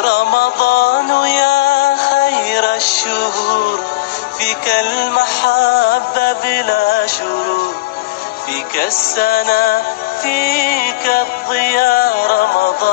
رمضان يا خير الشهور، فيك المحبة بلا شرور، فيك السنة فيك الضياء رمضان.